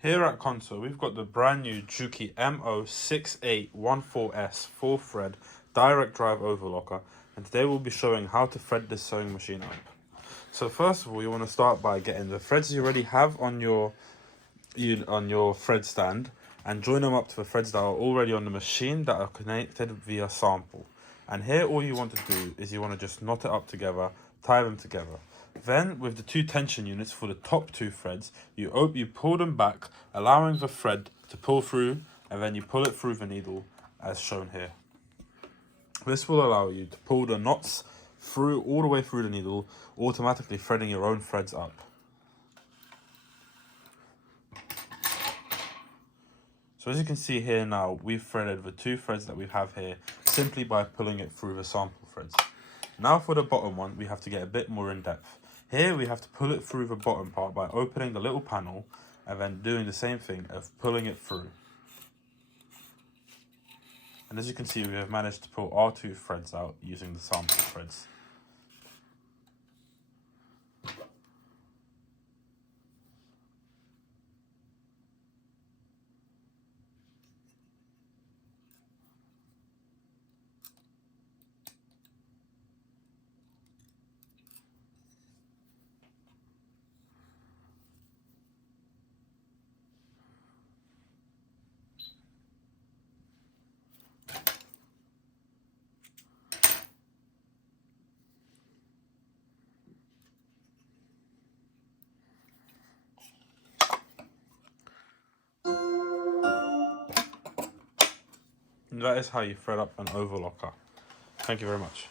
Here at Console, we've got the brand new Juki MO6814 4 thread direct drive overlocker, and today we'll be showing how to thread this sewing machine up. So first of all, you want to start by getting the threads you already have on your thread stand and join them up to the threads that are already on the machine that are connected via sample. And here all you want to do is you want to just knot it up together, tie them together. Then with the two tension units for the top two threads, you pull them back, allowing the thread to pull through, and then you pull it through the needle as shown here. This will allow you to pull the knots through all the way through the needle, automatically threading your own threads up. So as you can see here now, we've threaded the two threads that we have here simply by pulling it through the sample threads. Now for the bottom one, we have to get a bit more in depth. Here we have to pull it through the bottom part by opening the little panel and then doing the same thing of pulling it through. And as you can see, we have managed to pull our two threads out using the sample threads. And that is how you thread up an overlocker. Thank you very much.